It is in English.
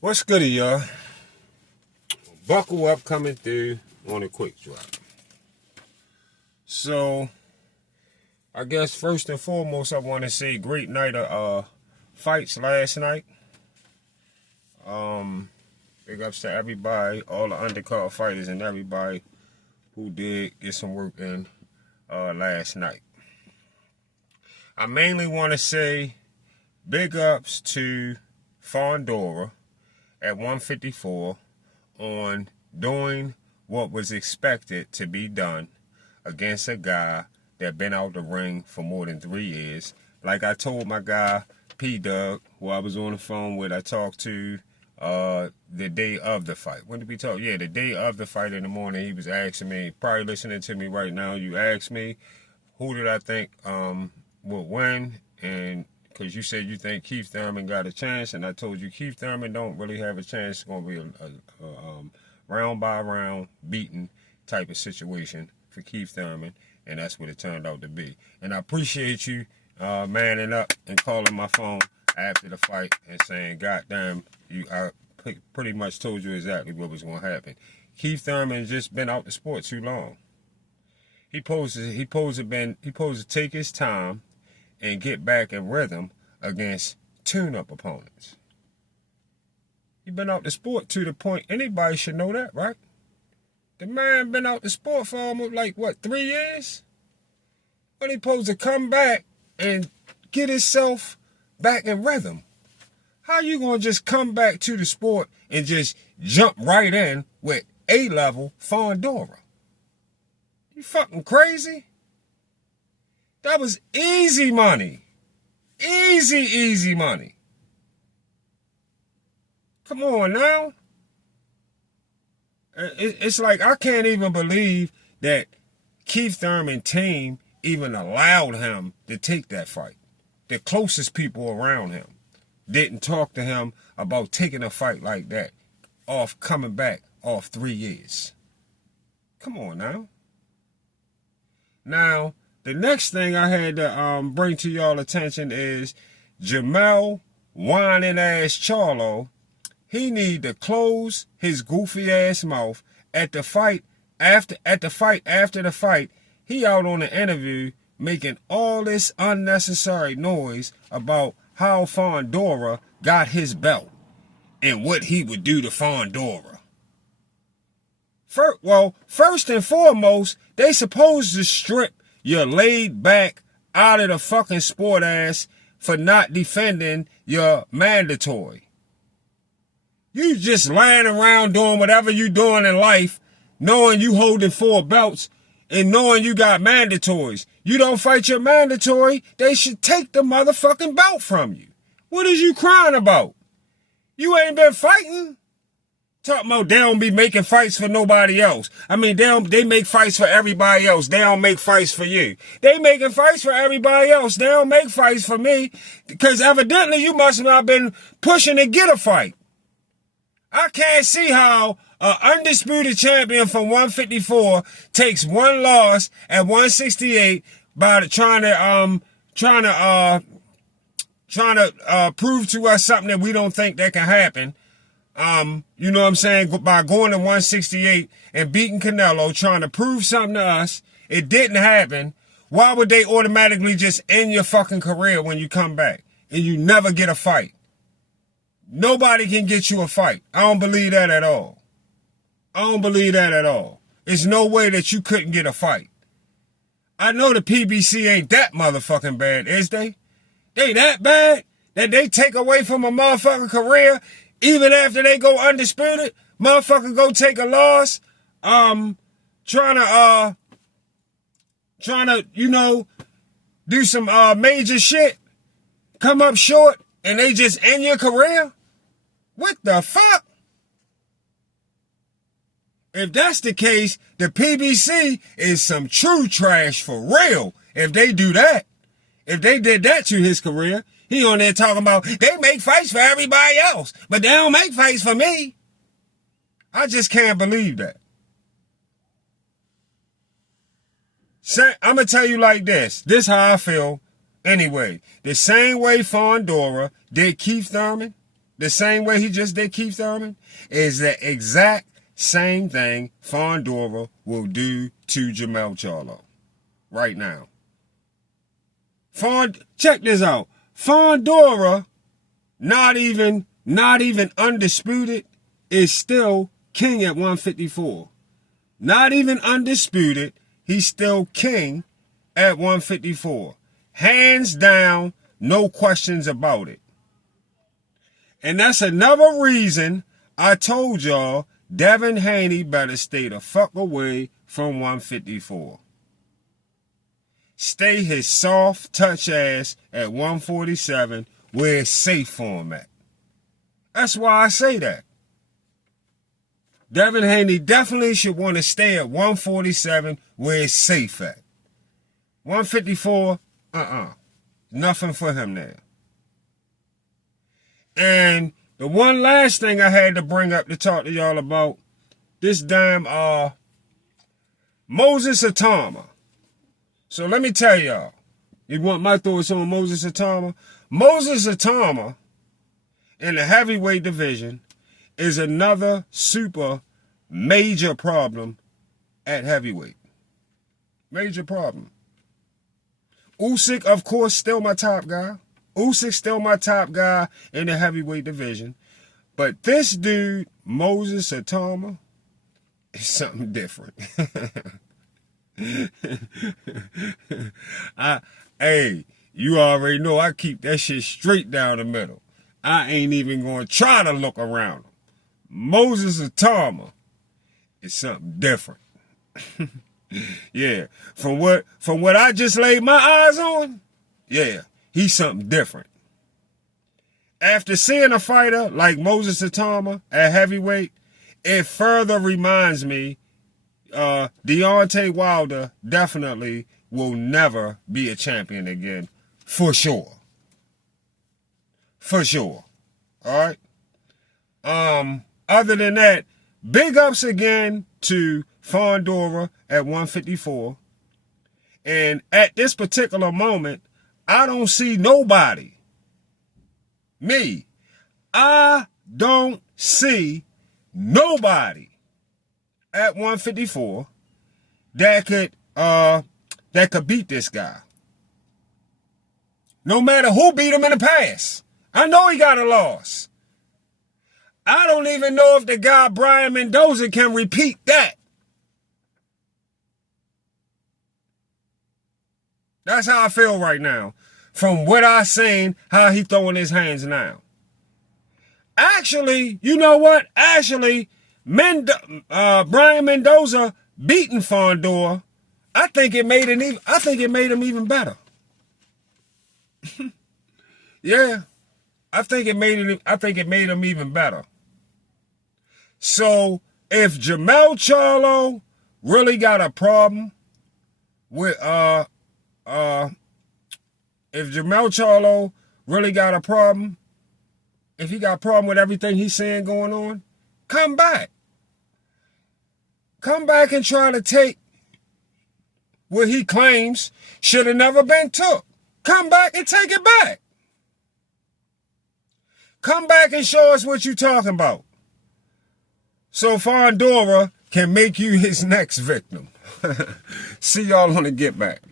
What's good, y'all? Buckle up, coming through on a quick drop. So, I guess first and foremost, I want to say great night of fights last night. Big ups to everybody, all the undercard fighters and everybody who did get some work in last night. I mainly want to say big ups to Fondura at 154 on doing what was expected to be done against a guy that been out the ring for more than 3 years. Like I told my guy P-Dub, who I was on the phone with, I talked to the day of the fight. When did we talk? Yeah, the day of the fight in the morning. He was asking me, probably listening to me right now, you asked me who did I think would win, and because you said you think Kieth Thurman got a chance, and I told you Kieth Thurman don't really have a chance. It's going to be a round by round beating type of situation for Kieth Thurman, and that's what it turned out to be. And I appreciate you manning up and calling my phone after the fight and saying, "God damn, I pretty much told you exactly what was going to happen." Kieth Thurman just been out the sport too long. He supposed to take his time and get back in rhythm against tune-up opponents. He been out the sport to the point anybody should know that, right? The man been out the sport for almost 3 years? But he supposed to come back and get himself back in rhythm. How you gonna just come back to the sport and just jump right in with A-level Fondura? You fucking crazy? That was easy money. Easy money. Come on now. It's like I can't even believe that Kieth Thurman team even allowed him to take that fight. The closest people around him didn't talk to him about taking a fight like that off coming back off 3 years. Come on now. Now, the next thing I had to bring to y'all attention is Jamel whining ass Charlo. He need to close his goofy ass mouth at the fight. After the fight, he out on the interview making all this unnecessary noise about how Fondura got his belt and what he would do to Fondura. First and foremost, they supposed to strip your laid back out of the fucking sport ass for not defending your mandatory. You just lying around doing whatever you doing in life, knowing you holding 4 belts and knowing you got mandatories. You don't fight your mandatory, they should take the motherfucking belt from you. What is you crying about? You ain't been fighting. Talking about they don't be making fights for nobody else. I mean, they make fights for everybody else. They don't make fights for you. They making fights for everybody else. They don't make fights for me. Because evidently you must have not been pushing to get a fight. I can't see how an undisputed champion from 154 takes one loss at 168 by trying to prove to us something that we don't think that can happen. You know what I'm saying? By going to 168 and beating Canelo, trying to prove something to us, it didn't happen. Why would they automatically just end your fucking career when you come back and you never get a fight? Nobody can get you a fight. I don't believe that at all. There's no way that you couldn't get a fight. I know the PBC ain't that motherfucking bad, is they? They that bad that they take away from a motherfucking career even after they go undisputed? Motherfucker go take a loss, trying to, do some major shit, come up short, and they just end your career? What the fuck? If that's the case, the PBC is some true trash for real. If they do that, if they did that to his career, he on there talking about they make fights for everybody else, but they don't make fights for me. I just can't believe that. I'm going to tell you like this. This how I feel anyway. The same way Fondura did Kieth Thurman, the same way he just did Keith Thurman, is the exact same thing Fondura will do to Jermell Charlo right now. Check this out. Fondura, not even undisputed, is still king at 154. Not even undisputed, he's still king at 154. Hands down, no questions about it. And that's another reason I told y'all Devin Haney better stay the fuck away from 154. Stay his soft touch ass at 147 where it's safe for him at. That's why I say that. Devin Haney definitely should want to stay at 147 where it's safe at. 154, nothing for him there. And the one last thing I had to bring up to talk to y'all about, this damn Moses Itauma. So let me tell y'all, you want my thoughts on Moses Itauma? Moses Itauma in the heavyweight division is another super major problem at heavyweight. Major problem. Usyk, of course, still my top guy. Usyk still my top guy in the heavyweight division. But this dude, Moses Itauma, is something different. Hey, you already know I keep that shit straight down the middle. I ain't even going to try to look around him. Moses Itauma is something different. Yeah, from what I just laid my eyes on, yeah, he's something different. After seeing a fighter like Moses Itauma at heavyweight, it further reminds me Deontay Wilder definitely will never be a champion again, for sure. For sure. All right? Other than that, big ups again to Fondura at 154. And at this particular moment, I don't see nobody. Me. I don't see nobody at 154 that could beat this guy. No matter who beat him in the past. I know he got a loss. I don't even know if the guy Brian Mendoza can repeat that. That's how I feel right now. From what I seen, how he throwing his hands now. Actually, you know what? Actually, Brian Mendoza beating Fondura, I think it made him even better. Yeah. I think it made him even better. So if Jermell Charlo really got a problem with if Jermell Charlo really got a problem, if he got a problem with everything he's saying going on, come back. Come back and try to take what he claims should have never been took. Come back and take it back. Come back and show us what you're talking about. So Fondura can make you his next victim. See y'all on the Get Back.